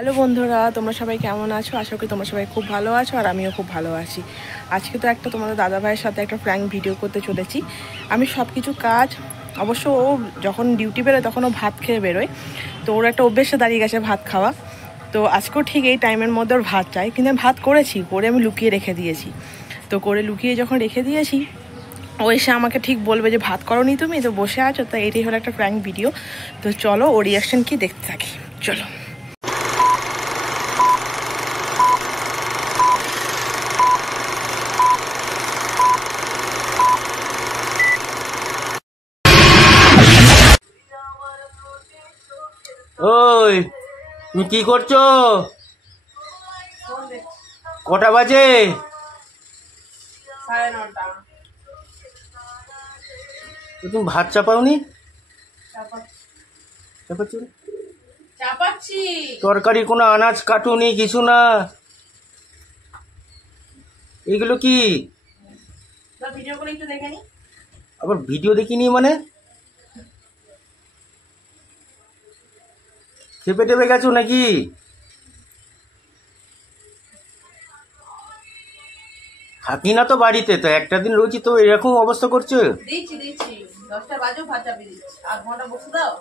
Hello বন্ধুরা, তোমরা সবাই কেমন আছো? আশা করি তোমরা সবাই খুব ভালো আছো আর আমিও খুব ভালো আছি। আজকে তো তোমাদের দাদা ভাইয়ের সাথে একটা প্র্যাঙ্ক ভিডিও করতে চলেছি। আমি সব কিছু কাজ অবশ্য ও যখন ডিউটি বেরোয় তখন ও ভাত খেয়ে বেরোয়, তো ওর একটা অভ্যেসে দাঁড়িয়ে গেছে ভাত খাওয়া। তো আজকেও ঠিক এই টাইমের মধ্যে ওর ভাত চাই, কিন্তু আমি ভাত করে আমি লুকিয়ে রেখে দিয়েছি। তো লুকিয়ে যখন রেখে দিয়েছি, ও এসে আমাকে ঠিক বলবে যে ভাত করোনি তুমি, তো বসে আছো। তো এটাই হলো একটা প্র্যাঙ্ক ভিডিও। তো চলো ও রিয়াকশন কি দেখতে থাকি, চলো। ওই তুমি কি করছো? কটা বাজে? 9:30। তুমি ভাত চাপাওনি? চাপাচ্ছি। তরকারি কোনো আনাজ কাটুনি, কিছু না? এগুলো কি? ভিডিও করে একটু দেখে নি। আবার ভিডিও দেখিনি মানে? চেপে টেপে গেছো নাকি? থাকি না তো বাড়িতে, তো একটা দিন রয়েছি তো এরকম অবস্থা করছো? দিচ্ছি 10টা বাজেও ভাত চাপিয়ে দিচ্ছি, 8 ঘন্টা বসে দাও।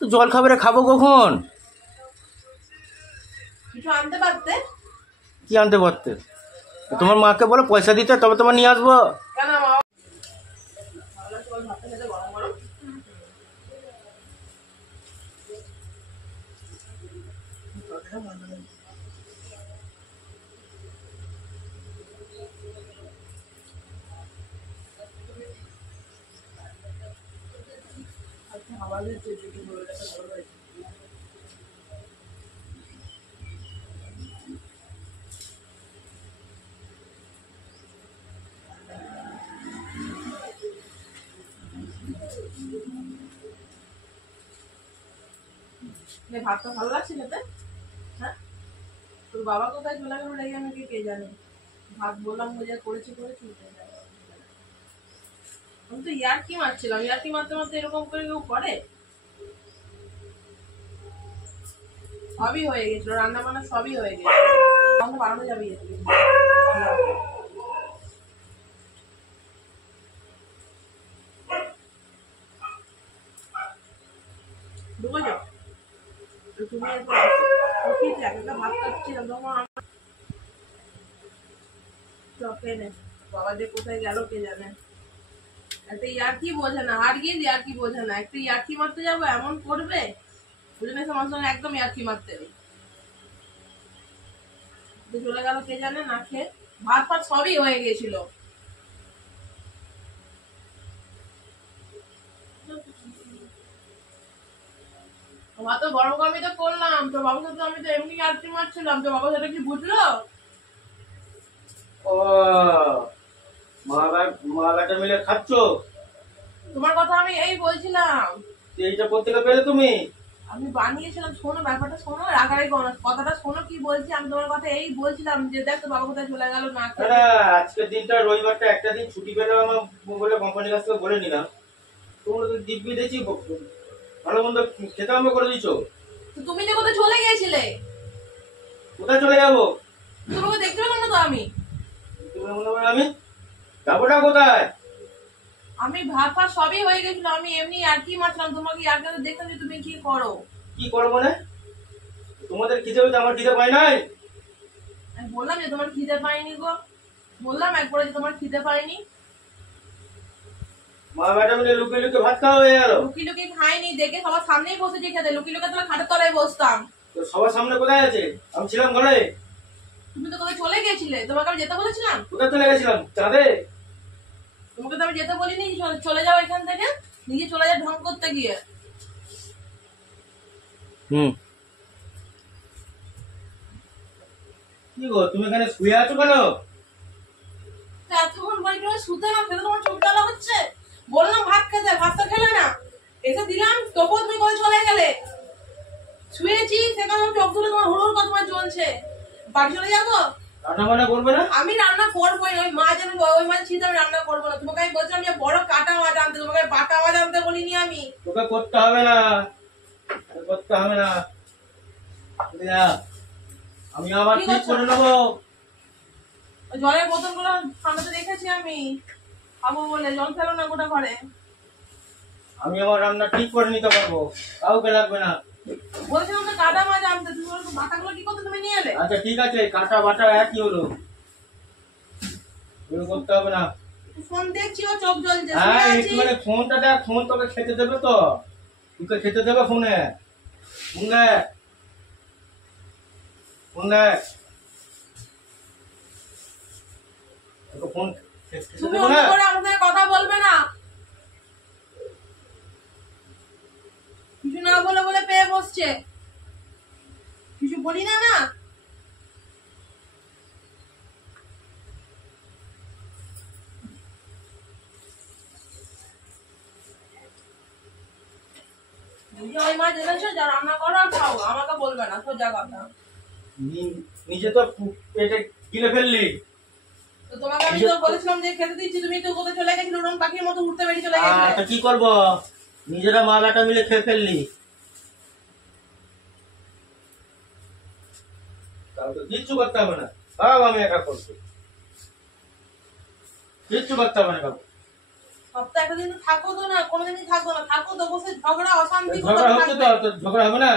তো জল খাবারে খাবো কখন? কিছু আনতে পারতে। কি আনতে পারতে? তোমার মাকে বলো পয়সা দিতে, তবে তোমার নিয়ে আসবো। কেন মা? ভাতটা খেতে গরম গরম। আমাদের যে ভালো হয়েছে। ভাতটা ভালো লাগছে খেতে? হ্যাঁ, তোর বাবা কোথায় চলে গেল রেগে, আমি কে জানি। ভাত বললাম যা করেছি আমি তো ইয়ার্কি মারছিলাম, ইয়ার্কি মারতে মারতে এরকম করে কেউ করে? সবই হয়ে গেছিল, রান্না বান্না সবই হয়ে গেছিল, তখন বানানো যাবে। ঢুকেছো তুমি? একটা ভাত খাচ্ছিলাম তখন বাবা যে কোথায় গেল কে জানে। একটা ইয়ার্কি বোঝে না, আর গিয়ে ইয়ার্কি বোঝে না, একটা ইয়ার্কি মারতে যাবো এমন করবে, বুঝে না আমার সঙ্গে একদম ইয়ার্কি মারতে নেই। চলে গেল কে জানে না খেয়ে। ভাত ফাত সবই হয়ে গেছিল। ভাত গরম গরমই তো করলাম, তো বাবার সাথে আমি তো এমনি ইয়ার্কি মারছিলাম, তো বাবা সেটা কি বুঝলো? ও মা বেটা মিলে খাচ্ছ? তোমার কথা আমি এই বলছিলাম। এইটা কোথেকে পেলে তুমি? আমি বানিয়েছিলাম, শোনো ব্যাপারটা শোনো, রাগারাগি করো না, কথাটা শোনো কি বলছি। আমি তোমার কথা এই বলছিলাম যে দেখ তো বাবা কোথায় চলে গেল না। আজকের দিনটা রবিবারটা একটা দিন ছুটি পেলে আমার বলে কোম্পানির কাছ থেকে বলে নিলাম। তোমরা তো দিব্যি দেখছি ভালো মন্দ খেতে আরম্ভ করে দিচ্ছো। তুমি যে কোথায় চলে গিয়েছিলে? কোথায় চলে যাবো? তোমাকে দেখতে পেলাম না তো আমি। আমি যাবোটা কোথায়? আমি ভাত ফাত সবই হয়ে গেছিল, আমি এমনি আর কি মারছিলাম তোমাকে, আর কাছে দেখতাম যে তুমি কি করো। কি করো মানে? তোমাদের খিদে হইতে আমার খিদে পাই নাই? আমি বললাম যে তোমার খিদে পাইনি গো, বললাম একবারে যে তোমার খিদে পাইনি। মা বেটা মিলে লুকিয়ে লুকিয়ে ভাত খাওয়া হয়ে গেল। লুকিয়ে লুকিয়ে খাইনি, দেখে সবার সামনেই বসেছি খেতে, লুকিয়ে লুকিয়ে তোমার খাটের তলায় বসতাম। তো সবার সামনে কোথায় আছে? আমি ছিলাম ঘরে। তুমি তো কোথায় চলে গেছিলে, তোমাকে আমি যেতে বলেছিলাম? কোথায় চলে গেছিলাম? চাঁদে? তোমাকে তো আমি যেতে বলিনি, চলে যাও এখান থেকে, নিজে চলে যাও ঢং করতে গিয়ে। কি গো তুমি এখানে শুয়ে আছো কেন? এতক্ষণ বাড়ি শুতে না খেতে তোমার চোখ জ্বালা হচ্ছে। বললাম ভাত খেতে, ভাত তো খেলে না, এসে দিলাম তবুও তুমি কোথায় চলে গেলে? শুয়েছি সেখানে চোখ তুলে তোমার হুড়ুর কথা চলছে, বাড়ি চলে যাবো। রান্না বান্না করবে না? আমি রান্না করবোই, ওই মা যেন ওই মাছ ছিঁড়ে আমি রান্না করবো না। তোমাকে আমি বলছিলাম যে বড় কাটা মাছ আনতে, তোমাকে বাটা মাছ আনতে বলিনি আমি। তোকে করতে হবে না, করতে হবে না। আমি আবার কি ঠিক করছো? করে নেবো। ওই জলের বোতলগুলো সামনে রেখেছি আমি, খাবো বলে। জল ফেলো না গোটা ঘরে। আমি আমার রান্না ঠিক করে নিতে পারবো, কাউকে লাগবে না। বলছিলাম তো কাদা মাছ আনতে, তুমি বলছো মাথাগুলো কি করতে তুমি নিয়ে এলে? আচ্ছা ঠিক আছে, কাটা বাটা একই হলো, এগুলো করতে হবে না। ফোন দেখছি, ও চোখ জ্বলছে। হ্যাঁ শুয়ে একটু আছি। মানে ফোনটা দেখ, ফোন তোকে খেতে দেবে তো, তোকে খেতে দেবে ফোনে। ফোন দেখ, ফোন দেখ, তোকে ফোন খেতে তুমি দেবো অন্য না। করে আমার সাথে কথা বলবে না। কিছু না বলে বলে পেয়ে বসছে, কিছু বলি না না। নিজে ওই মাছ এনেছো, যা রান্না করো আর খাও, আমাকে বলবে না, সোজা কথা। নিজে তো পেটে গিলে ফেললি। তো তোমাকে আমি তো বলেছিলাম যে খেতে দিচ্ছি, তুমি তো কোথায় চলে গেছিলে, ওরকম পাখির মতো উঠতে বেরিয়ে চলে গেছিলে। তা কি করবো, নিজেরা মা বেটা মিলে খেয়ে ফেললি। তাহলে তো কিচ্ছু করতে হবে না, সব আমি একা করছি, কিচ্ছু করতে হবে না কাকু। সপ্তাহে একটা দিন তো থাকো তো না, কোনোদিনই থাকো না, থাকো তো বসে ঝগড়া অশান্তি ঝগড়া কোথাও হচ্ছে থাকবে। তো ঝগড়া হবে না,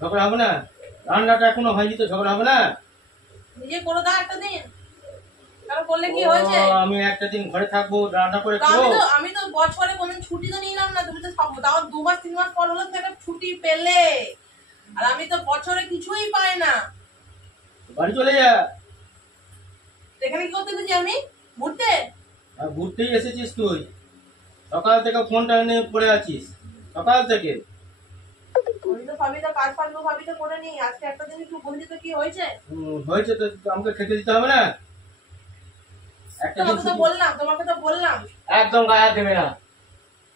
ঝগড়া হবে না। রান্নাটা এখনো হয়নি তো ঝগড়া হবে না। নিজে করে দাও একটা দিন, তাহলে করলে কি হয়েছে? ও, আমি একটা দিন ঘরে থাকবো, রান্না করে তো খাবো। আমি তো বছরে কোনদিন ছুটি তো নিলাম না, তুমি তো সব তাও 2 মাস 3 মাস পর হলো তো একটা ছুটি পেলে, আর আমি তো বছরে কিছুই পাই না। বাড়ি চলে যা। এখানে কি করতে গেছি আমি? ঘুরতে? আর ঘুরতেই এসেছিস তুই, সকাল থেকে ফোনটা নিয়ে পড়ে আছিস, সকাল থেকে। আমি তো ভাবি তো কাজ ফাজগুলো ভাবি তো করে নি, আজকে একটা দিন একটু বলছি তো কি হয়েছে? হয়েছে তো, আমাকে খেতে দিতে হবে না একটা দিন তোমাকে তো ছুটি? বললাম, তোমাকে তো বললাম। একদম গায়ে হাত দেবে না,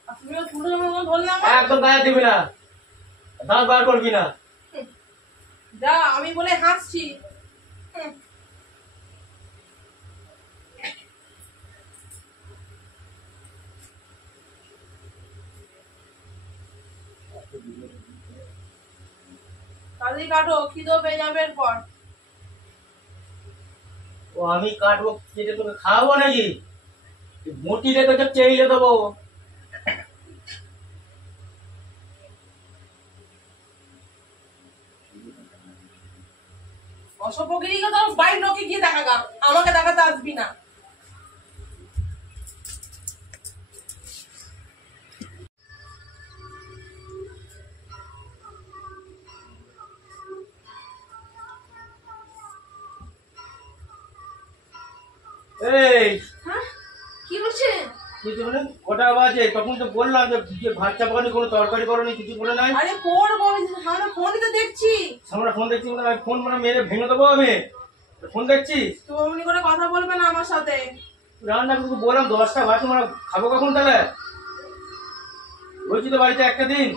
আর তুমিও ছোট জন্য বললাম। একদম গায়ে হাত দিবি না, দাঁত বার করবি না। যা আমি বলে হাসছি। হুম। তাড়াতাড়ি কাটো, খিদেও পেয়ে যাবে এরপর। ও আমি কাটবো, কেটে তোকে খাওয়াবো নাকি? মোটি রেখে তো চেইলে দেবো। অসভ্যগিরি কথা বাইরের লোকে গিয়ে দেখা গা, আমাকে দেখাতে আসবি না। এই হ্যাঁ কি বলছে? কিছু মানে কটা বাজে, তখন তো বললাম যে ভাত চাপানি কোনো তরকারি করনি, কিছু করে নাই। আরে করবো, আমরা ফোনই তো দেখছি। আমরা ফোন দেখছি, মানে ফোন মানে মেরে ভেঙে দেবো আমি। ফোন দেখছিস, তো অমনি করে কথা বলবে না আমার সাথে। রান্না কিন্তু বললাম 10টা বাজে, আমরা খাবো কখন তাহলে? বলছি তো বাড়িতে একটা দিন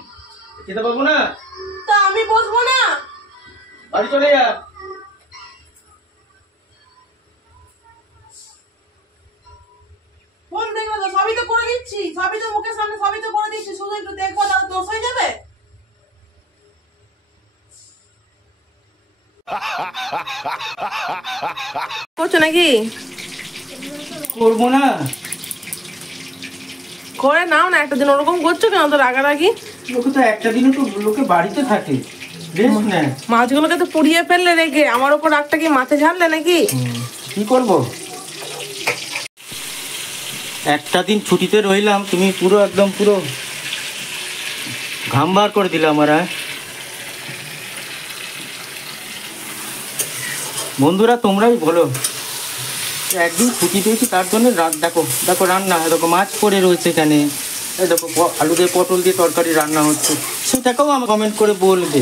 খেতে পাবো না, তা আমি বসবো না? বাড়ি চলে যা। ফোন দেখবে তো, সবই তো করে দিচ্ছি, সবই তো মুখের সামনে সবই তো করে দিচ্ছি, শুধু একটু দেখবো, তাহলে দোষ হয়ে যাবে। করছো নাকি? করবো না, করে নাও না একটা দিন, ওরকম করছো কেন তো রাগারাগি? লোকে তো একটা দিনও তো লোকে বাড়িতে থাকে, রেস্ট নেয়। মাছগুলোকে তো পুড়িয়ে ফেললে রেখে, আমার ওপর রাগটা কি মাছে ঝাড়লে নাকি? কি করবো, একটা দিন ছুটিতে রইলাম, তুমি পুরো একদম পুরো ঘাম বার করে দিলে আমার। বন্ধুরা তোমরাই বলো, একদিন ছুটি পেয়েছি তার জন্য দেখো দেখো রান্না, দেখো মাছ পড়ে রয়েছে এখানে, এই দেখো আলু দিয়ে পটল দিয়ে তরকারি রান্না হচ্ছে, সেটাকেও আমার কমেন্ট করে বলবে।